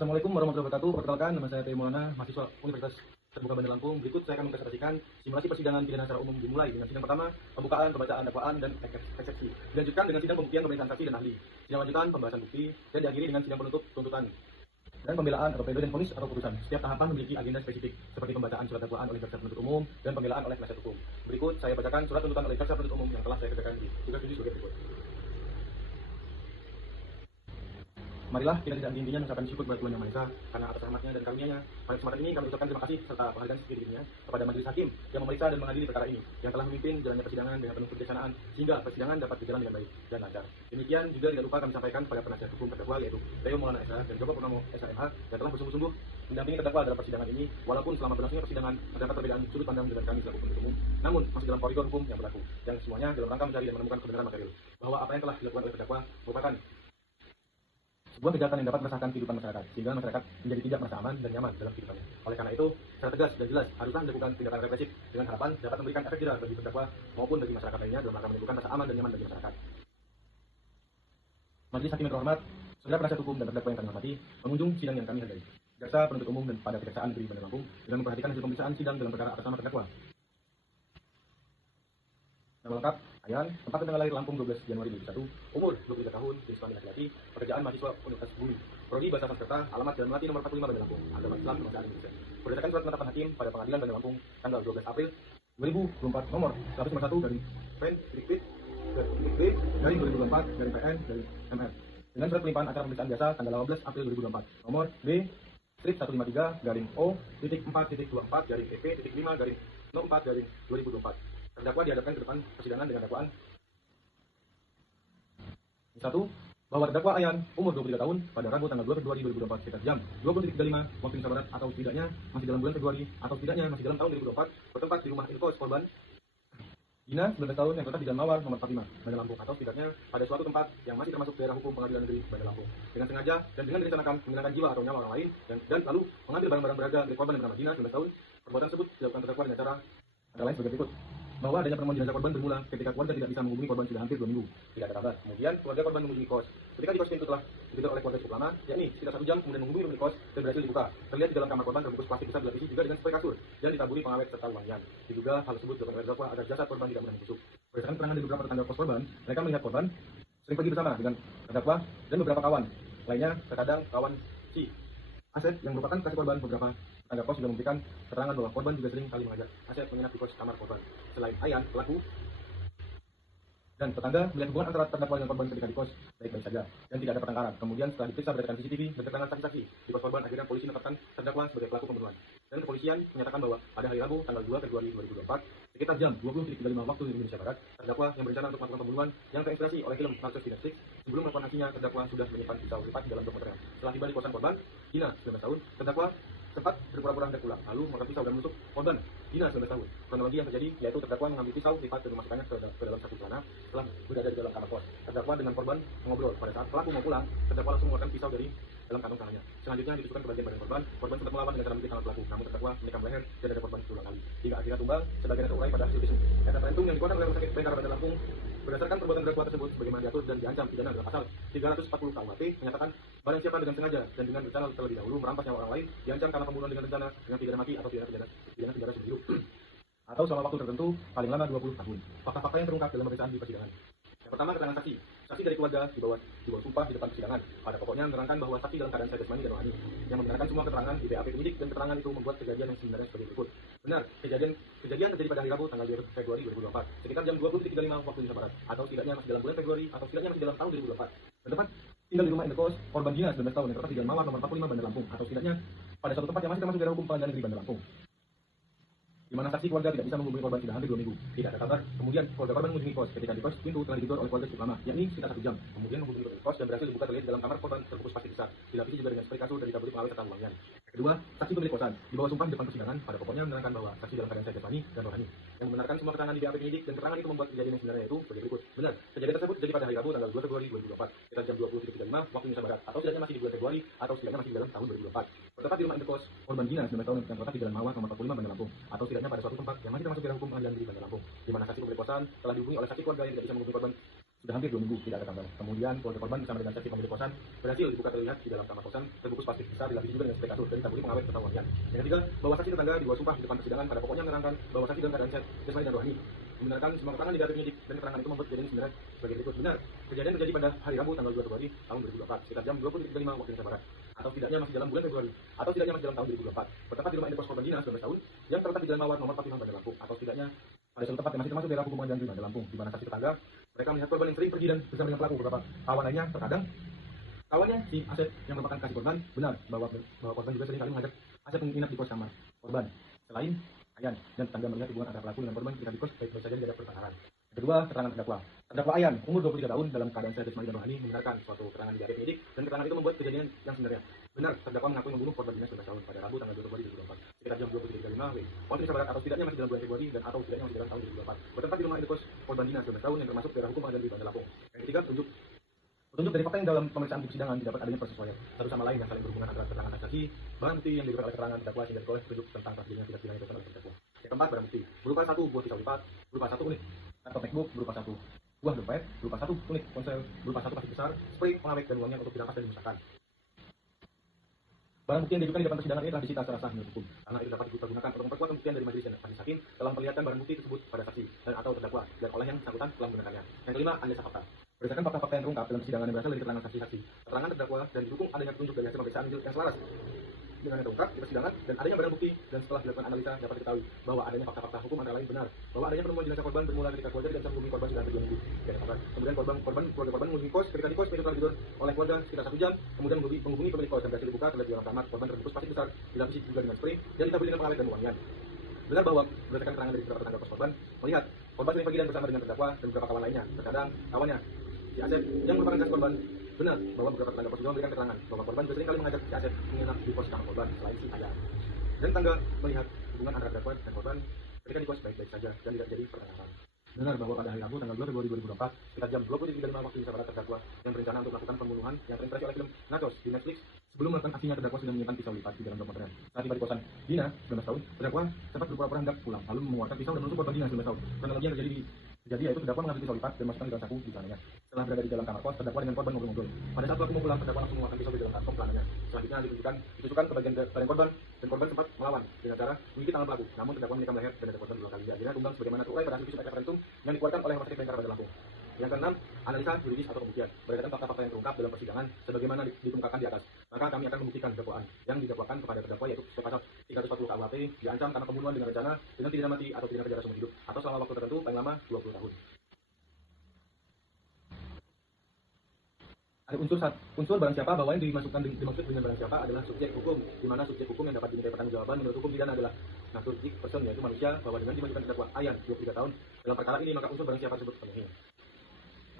Assalamualaikum warahmatullahi wabarakatuh. Perkenalkan, nama saya Teo Maulana, mahasiswa Universitas Terbuka Bandar Lampung. Berikut saya akan mempresentasikan simulasi persidangan pidana secara umum dimulai dengan sidang pertama, pembukaan, pembacaan dakwaan, dan eksepsi. Dilanjutkan dengan sidang pembuktian pemeriksaan saksi dan ahli. Sidang lanjutan, pembahasan bukti, dan diakhiri dengan sidang penuntut tuntutan dan pembelaan atau pledoi dan vonis atau putusan. Setiap tahapan memiliki agenda spesifik, seperti pembacaan surat dakwaan oleh jaksa penuntut umum dan pembelaan oleh penasihat hukum. Berikut saya bacakan surat tuntutan oleh jaksa penuntut umum yang telah saya kerjakan di tugas judi sebagai berikut. Marilah kita tidak henti-hentinya mengucapkan syukur kepada Tuhan Yang Maha Esa karena atas rahmatnya dan karunia-Nya. Pada kesempatan ini kami ucapkan terima kasih serta penghargaan setinggi-tingginya kepada majelis hakim yang memeriksa dan mengadili perkara ini, yang telah memimpin jalannya persidangan dengan penuh kebijaksanaan sehingga persidangan dapat berjalan dengan baik dan lancar. Demikian juga tidak lupa kami sampaikan kepada penasihat hukum terdakwa yaitu Teo Maulana SH dan Joko Purnomo SHMH yang telah bersungguh-sungguh mendampingi terdakwa dalam persidangan ini, walaupun selama berlangsungnya persidangan terdapat perbedaan sudut pandang dengan kami selaku penuntut umum, namun masih dalam koridor hukum yang berlaku, yang semuanya dalam rangka mencari dan menemukan kebenaran material bahwa apa yang telah dilakukan oleh terdakwa merupakan sebuah kejahatan yang dapat meresahkan kehidupan masyarakat, sehingga masyarakat menjadi tidak merasa aman dan nyaman dalam kehidupannya. Oleh karena itu, secara tegas dan jelas haruslah dilakukan tindakan represif dengan harapan dapat memberikan efek jerah bagi terdakwa maupun bagi masyarakat lainnya dalam rangka menimbulkan rasa aman dan nyaman bagi masyarakat. Majelis hakim yang terhormat, saudara penasihat hukum dan terdakwa yang kami hormati, pengunjung sidang yang kami hargai, jaksa penuntut umum dan pada kejaksaan negeri Bandar Lampung dengan memperhatikan hasil pemeriksaan sidang dalam perkara atas nama terdakwa. Nama lengkap, Ayan, tempat tanggal lahir Lampung 12 Januari 2001, umur 23 tahun, jenis kelamin laki-laki, pekerjaan mahasiswa Universitas Bumi, prodi Bahasa Sanskerta, alamat Jalan Melati nomor 45 Bandar Lampung, agama Islam kebangsaan Indonesia. Berdasarkan surat penetapan hakim pada Pengadilan Bandar Lampung tanggal 12 April 2024 nomor 151 dari dari 2024 dari PN dari MR dengan surat pelimpahan acara pemeriksaan biasa tanggal 18 April 2024 nomor B strip 153 garing O titik 4.24 garing EP titik 5 garing 04 garing 2024. Terdakwa dihadapkan ke depan persidangan dengan dakwaan 1. Bahwa terdakwa Ayan umur 23 tahun pada Rabu tanggal 2 Februari 2024 sekitar jam 20.35 waktu Indonesia Barat atau setidaknya masih dalam bulan Februari atau setidaknya masih dalam tahun 2024 bertempat di rumah indekos korban Dina 19 tahun yang terletak di Jalan Mawar nomor 45 Bandar Lampung atau setidaknya pada suatu tempat yang masih termasuk daerah hukum Pengadilan Negeri Bandar Lampung dengan sengaja dan dengan direncanakan menghilangkan jiwa atau nyawa orang lain dan lalu mengambil barang-barang berharga dari korban yang bernama Dina 19 tahun. Perbuatan tersebut dilakukan terdakwa dengan cara antara lain sebagai berikut. Bahwa adanya penemuan jenazah korban bermula ketika keluarga tidak bisa menghubungi korban sudah hampir 2 minggu, tidak ada kabar. Kemudian keluarga korban mengunjungi kos. Ketika di kos itu telah digedor oleh keluarga cukup lama, yakni sekitar 1 jam, kemudian menghubungi pemilik kos dan berhasil dibuka. Terlihat di dalam kamar korban terbungkus plastik besar berlapisi juga dengan spray kasur dan ditaburi pengawet serta wangian. Diduga hal tersebut dilakukan oleh terdakwa agar jasad korban tidak mudah membusuk. Berdasarkan keterangan dari beberapa tetangga kos korban, mereka melihat korban sering pergi bersama dengan terdakwa dan beberapa kawan lainnya, terkadang kawan si Asep yang merupakan kasih korban. Beberapa tetangga kos juga memberikan keterangan bahwa korban juga sering kali mengajak Asep menginap di kos kamar korban. Selain Ayan, pelaku dan tetangga melihat hubungan antara terdakwa dengan korban ketika di kos baik-baik saja dan tidak ada pertengkaran. Kemudian setelah diperiksa berdasarkan CCTV dan keterangan saksi-saksi di kos korban, akhirnya polisi menetapkan terdakwa sebagai pelaku pembunuhan. Dan kepolisian menyatakan bahwa pada hari Rabu tanggal 2 Februari 2024 sekitar jam 20.35 waktu Indonesia Barat, terdakwa yang berencana untuk melakukan pembunuhan yang terinspirasi oleh film Narcos Netflix, sebelum melakukan aksinya terdakwa sudah menyimpan pisau lipat di dalam jok motornya. Setelah tiba di kosan korban, Dina 19 tahun, terdakwa sempat berpura-pura hendak pulang, lalu mengambil pisau dan menusuk korban Dina 19 tahun. Kronologi yang terjadi yaitu terdakwa mengambil pisau lipat dan memasukkannya ke dalam satu celana setelah berada di dalam kamar kos. Terdakwa dengan korban mengobrol. Pada saat pelaku mau pulang, terdakwa langsung mengeluarkan pisau dari dalam kantong tangannya. Selanjutnya ditusukkan ke bagian badan korban. Korban sempat melawan dengan cara menggigit tangan pelaku, namun terdakwa menikam leher dan dada korban berulang kali hingga akhirnya tumbang. Sebagian terurai pada hasil visum. Data tertentu yang dikeluarkan oleh Rumah Sakit Bayangkara Bandar Lampung berdasarkan perbuatan terdakwa tersebut sebagaimana diatur dan diancam pidana dalam pasal 340 KUHP menyatakan barang siapa dengan sengaja dan dengan rencana terlebih dahulu merampas nyawa orang lain diancam karena pembunuhan dengan rencana dengan pidana mati atau pidana penjara seumur hidup atau selama waktu tertentu paling lama 20 tahun. Fakta-fakta yang terungkap dalam pemeriksaan di persidangan. Yang pertama, keterangan saksi. Saksi dari keluarga di bawah sumpah di depan persidangan. Pada pokoknya menerangkan bahwa saksi dalam keadaan sehat jasmani dan rohani, yang membenarkan semua keterangan di BAP penyidik dan keterangan itu membuat kejadian yang sebenarnya sebagai berikut. Benar, kejadian terjadi pada hari Rabu tanggal 2 Februari 2024 sekitar jam 20.35 waktu Indonesia Barat atau setidaknya masih dalam bulan Februari atau setidaknya masih dalam tahun 2024. Bertempat tinggal di rumah indekos korban Dina 19 tahun yang terletak di Jalan Mawar nomor 45 Bandar Lampung atau setidaknya pada suatu tempat yang masih termasuk daerah hukum Pengadilan Negeri Bandar Lampung, di mana saksi keluarga tidak bisa menghubungi korban sudah hampir 2 minggu, tidak ada kabar. Kemudian keluarga korban mengunjungi kos. Ketika di kos, pintu telah digedor oleh keluarga cukup lama, yakni sekitar 1 jam. Kemudian menghubungi pemilik kos dan berhasil dibuka, terlihat dalam kamar korban terbungkus plastik besar, dilapisi juga dengan spray kasur dan ditaburi pengawet serta wangian. Kedua, saksi pemilik kosan di bawah sumpah di depan persidangan pada pokoknya menerangkan bahwa saksi dalam keadaan sehat jasmani dan rohani, yang membenarkan semua keterangan di BAP penyidik dan keterangan itu membuat kejadian yang sebenarnya itu sebagai berikut. Benar, kejadian tersebut terjadi pada hari Rabu tanggal 2 Februari 2024 sekitar jam 20.35 waktu Indonesia Barat atau setidaknya masih di bulan Februari atau setidaknya masih di dalam tahun 2024. Bertempat di rumah indekos korban Dina 19 tahun yang terletak di Jalan Mawar nomor 45 Bandar Lampung atau setidaknya pada suatu tempat yang masih termasuk daerah hukum Pengadilan Negeri Bandar Lampung, di mana saksi pemilik kosan telah dihubungi oleh saksi keluarga yang tidak bisa menghubungi korban Sudah hampir 2 minggu tidak ada tanggal. Kemudian keluarga korban bersama dengan saksi pemilik kosan berhasil dibuka terlihat di dalam kamar kosan terbungkus plastik besar dilapisi juga dengan spray kasur dan ditaburi pengawet serta wangian. Yang ketiga, bahwa saksi tetangga di bawah sumpah di depan persidangan pada pokoknya menerangkan bahwa saksi dalam keadaan sehat jasmani dan rohani. Membenarkan semua keterangan di penyidik dan keterangan itu membuat kejadian sebenarnya sebagai berikut. Benar, kejadian terjadi pada hari Rabu tanggal 2 Februari tahun 2024 sekitar jam 20.35 waktu Indonesia Barat, atau setidaknya masih dalam bulan Februari, atau setidaknya masih dalam tahun 2024, bertempat di rumah indekos korban Dina 19 tahun yang terletak di Jalan Mawar nomor 45 Bandar Lampung, atau setidaknya pada suatu tempat yang masih termasuk daerah hukuman dan Bandar Lampung, di mana saksi tetangga mereka melihat korban yang sering pergi dan bersama dengan pelaku. Beberapa kawan lainnya terkadang kawannya si Asep yang merupakan kasih korban benar bahwa korban juga sering kali mengajak Asep menginap di kos kamar korban. Selain Ayan dan tetangga melihat hubungan antara pelaku dengan korban ketika di kos baik-baik saja tidak ada pertengkaran. Yang kedua, keterangan terdakwa. Terdakwa Ayan, umur 23 tahun, dalam keadaan sehat jasmani dan rohani, membenarkan suatu keterangan di penyidik dan keterangan itu membuat kejadian yang sebenarnya. Benar, terdakwa mengakui membunuh korban Dina 19 tahun pada Rabu tanggal 2 Februari 2024 sekitar jam 23.35 waktu Indonesia Barat, atau setidaknya masih dalam bulan Februari dan atau setidaknya masih dalam tahun 2024, bertempat di rumah indekos korban Dina 19 tahun yang termasuk daerah hukum dan di Bandar Lampung. Yang ketiga, petunjuk dari fakta yang dalam pemeriksaan di persidangan didapat adanya persesuaian satu sama lain yang saling berhubungan antara keterangan saksi, barang bukti yang diberikan oleh keterangan terdakwa sehingga diperoleh petunjuk tentang terjadinya tindak pidana itu oleh terdakwa. Yang keempat, barang bukti berupa 1 buah pisau lipat, berupa 1 unit laptop MacBook, berupa 1 buah dompet, berupa 1 unit ponsel, berupa 1 plastik besar, spray pengawet dan uangnya untuk dirampas dan dimusnahkan. Barang bukti yang diajukan di depan persidangan ini telah disita secara sah menurut hukum, karena itu dapat digunakan untuk memperkuat pembuktian dari majelis dan majelis hakim dalam memperlihatkan barang bukti tersebut pada saksi dan atau terdakwa dan oleh yang bersangkutan telah menggunakannya. Yang kelima, analisa fakta. Berdasarkan fakta-fakta yang terungkap dalam persidangan yang berasal dari keterangan saksi-saksi, keterangan terdakwa dan didukung adanya petunjuk dari hasil pemeriksaan yang selaras dengan yang terungkap di persidangan dan adanya barang bukti, dan setelah dilakukan analisa dapat diketahui bahwa adanya fakta-fakta hukum antara lain benar bahwa adanya penemuan jenazah korban bermula ketika keluarga tidak bisa menghubungi korban sekitar 2 minggu. Kemudian keluarga korban menghubungi kos, ketika di kos pintu telah tidur oleh keluarga sekitar 1 jam, kemudian menghubungi pemilik kos dan berhasil dibuka terlihat di dalam kamar korban terbungkus plastik besar dilapisi juga dengan spray dan ditaburi dengan pengawet dan wangian. Benar bahwa berdasarkan keterangan dari beberapa tetangga kos korban melihat korban sering pergi dan bersama dengan terdakwa dan beberapa kawan lainnya. Terkadang kawannya si Asep yang merupakan kasih korban benar bahwa beberapa tetangga kos juga memberikan keterangan bahwa korban juga sering kali mengajak si Asep menginap di kos kamar korban selain si Ayah. Dan tetangga melihat hubungan antara terdakwa dan korban ketika di kos baik-baik saja dan tidak jadi pertengkaran. Benar bahwa pada hari Rabu tanggal 2 Februari 2024 sekitar jam 23.35 waktu Indonesia Barat, terdakwa yang berencana untuk melakukan pembunuhan yang terinspirasi oleh film Nachos di Netflix. Sebelum melakukan aksinya, terdakwa sudah menyimpan pisau lipat di dalam blok motornya. Saat tiba di kosan Dina 19 tahun, terdakwa sempat berpura-pura hendak pulang lalu mengeluarkan pisau dan menusuk korban Dina 19 tahun. Kronologi yang terjadi yaitu terdakwa mengambil pisau lipat dan masukkan di dalam saku di celananya. Setelah berada di dalam kamar kos, terdakwa dengan korban ngobrol-ngobrol. Pada saat pelaku mau pulang, terdakwa langsung mengeluarkan pisau di dalam kantong celananya. Selanjutnya ditusukkan ke bagian korban dan korban sempat melawan dengan cara menggigit tangan pelaku. Namun terdakwa menikam leher dan dada korban 2 kali. Akhirnya tumbang sebagaimana terurai pada hasil visum referentum yang dikeluarkan oleh Rumah Sakit Bayangkara Bandar Lampung. Yang keenam, analisa juridis atau pembuktian. Berdasarkan fakta-fakta yang terungkap dalam persidangan sebagaimana dikemukakan di atas, maka kami akan membuktikan dakwaan yang didakwakan kepada terdakwa yaitu pasal 340 KUHP diancam karena pembunuhan dengan rencana dengan pidana mati atau pidana penjara seumur hidup atau selama waktu tertentu paling lama 20 tahun. Ada unsur barang siapa bahwa yang dimaksud dengan barang siapa adalah subjek hukum, di mana subjek hukum yang dapat dimintai pertanggungjawaban menurut hukum pidana adalah subjek person yaitu manusia, bahwa dengan dimajukan terdakwa Ayan 23 tahun dalam perkara ini maka unsur barang siapa tersebut terpenuhi.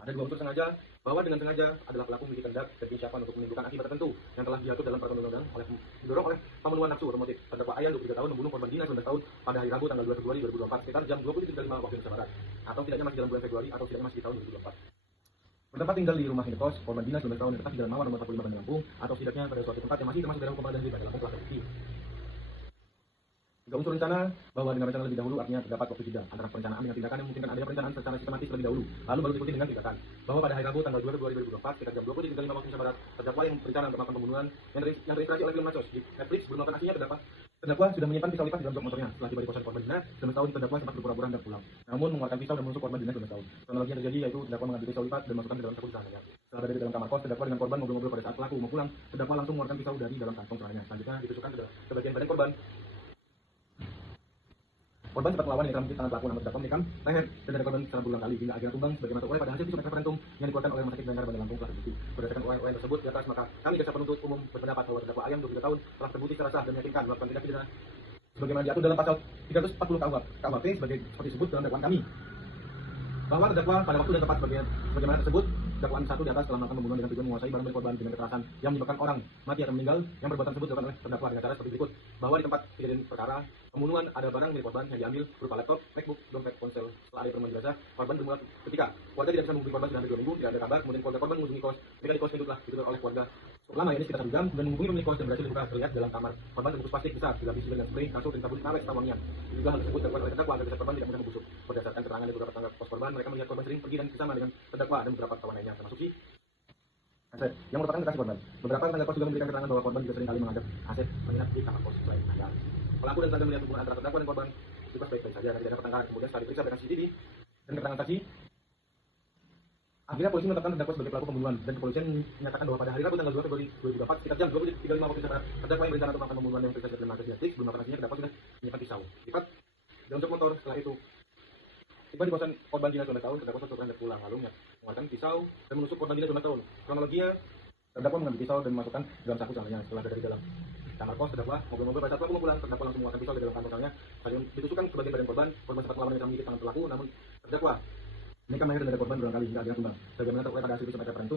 Ada 2 unsur sengaja, bahwa dengan sengaja adalah pelaku memiliki kehendak dan keinginan untuk menimbulkan akibat tertentu yang telah diatur dalam peraturan undang-undang didorong oleh pemenuhan nafsu atau motif. Terdakwa Ayan 23 tahun membunuh korban Dina 19 tahun pada hari Rabu tanggal 2 Februari 2024 sekitar jam 23.35 waktu Indonesia Barat, atau tidaknya masih dalam bulan Februari atau tidaknya masih di tahun 2024. Bertempat tinggal di rumah indekos korban Dina 19 tahun yang terletak di Jalan Mawar nomor 45 Bandar Lampung, atau setidaknya pada suatu tempat yang masih termasuk daerah hukum dan di Bandar Lampung telah terbukti. 3 unsur rencana, bahwa dengan rencana lebih dahulu artinya terdapat waktu jeda antara perencanaan dengan tindakan yang memungkinkan adanya perencanaan secara sistematis terlebih dahulu, lalu baru diikuti dengan tindakan. Bahwa pada hari Rabu tanggal 2 Februari 2024 sekitar jam 23.35 waktu Indonesia Barat, terdakwa yang berencana untuk melakukan pembunuhan yang terinspirasi oleh film Nachos di Netflix sebelum melakukan aksinya, terdakwa sudah menyimpan pisau lipat di dalam blok motornya. Setelah tiba di kosan korban Dina 19 tahun, terdakwa sempat berpura-pura hendak pulang, namun mengeluarkan pisau dan menusuk korban Dina 19 tahun. Kronologi yang terjadi yaitu terdakwa mengambil pisau lipat dan masukkan ke dalam saku celananya. Setelah berada di dalam kamar kos, terdakwa dengan korban ngobrol-ngobrol. Pada saat pelaku mau pulang, terdakwa langsung mengeluarkan pisau dari dalam kantong celananya. Selanjutnya ditusukkan ke bagian badan korban. Korban sempat melawan yang menggigit tangan pelaku, namun terdakwa menikam leher dan dada korban secara berulang kali hingga akhirnya tumbang sebagaimana terulai pada hasil visum referentum yang dikeluarkan oleh Rumah Sakit Bayangkara Bandar Lampung telah terbukti. Berdasarkan uraian tersebut di atas, maka kami jaksa penuntut umum berpendapat bahwa terdakwa Ayan 23 tahun telah terbukti secara sah dan meyakinkan melakukan tindak pidana sebagaimana diatur dalam pasal 340 KUHP seperti disebut dalam dakwaan kami. Bahwa terdakwa pada waktu dan tempat sebagaimana tersebut dakwaan 1 di atas telah melakukan pembunuhan dengan tujuan menguasai barang milik korban dengan kekerasan yang menyebabkan orang mati atau meninggal. Yang perbuatan tersebut dilakukan oleh terdakwa dengan cara seperti berikut, bahwa di tempat kejadian perkara pembunuhan ada barang milik korban yang diambil berupa laptop, MacBook, dompet, ponsel. Setelah ada penemuan jenazah, korban bermula ketika keluarga tidak bisa menghubungi korban sudah hampir 2 minggu, tidak ada kabar. Kemudian keluarga korban mengunjungi kos. Ketika di kos telah ditutup oleh keluarga lama, ini sekitar 1 jam, dan menghubungi pemilik kos dan berhasil dibuka. Terlihat dalam kamar korban terbungkus plastik besar, dilapisi dengan spray, kasur, tinta putih, serta wangian. Juga hal tersebut dilakukan oleh terdakwa agar jasad korban tidak mudah membusuk. Berdasarkan keterangan dari beberapa tetangga kos korban, mereka melihat korban sering pergi dan bersama dengan terdakwa dan beberapa kawan lainnya, termasuk si Asep yang merupakan kekasih korban. Beberapa tetangga kos juga memberikan keterangan bahwa korban juga sering kali mengajak Asep menginap di kamar kos selain sadar. Pelaku dan tetangga melihat hubungan antara terdakwa dan korban juga baik-baik saja dan tidak ada pertengkaran. Kemudian setelah diperiksa dengan CCTV dan keterangan saksi, akhirnya polisi menetapkan terdakwa sebagai pelaku pembunuhan, dan kepolisian menyatakan bahwa pada hari Rabu tanggal 2 Februari 2024 sekitar jam 20.35 waktu Indonesia Barat, terdakwa yang berencana untuk melakukan pembunuhan yang diperiksa dengan Malaysia sebelum melakukan aksinya, terdakwa sudah menyiapkan pisau, lipat, dan untuk motor. Setelah itu tiba di kosan korban Gina 19 tahun, terdakwa sudah hendak pulang, lalu mengeluarkan pisau dan menusuk korban Gina 19 tahun. Kronologinya, terdakwa mengambil pisau dan memasukkan dalam saku celananya. Setelah dari dalam kamar kos terdakwa mobil-mobil pada saat pelaku mau pulang, terdakwa langsung mengeluarkan pisau dari dalam kantong celana. Saat ditusukkan ke bagian badan korban, korban sempat melawan dengan menggigit tangan pelaku, namun terdakwa mereka mengakhiri dari korban berulang kali hingga akhirnya tumbang. Sebagaimana terlihat pada hasil visum pada itu,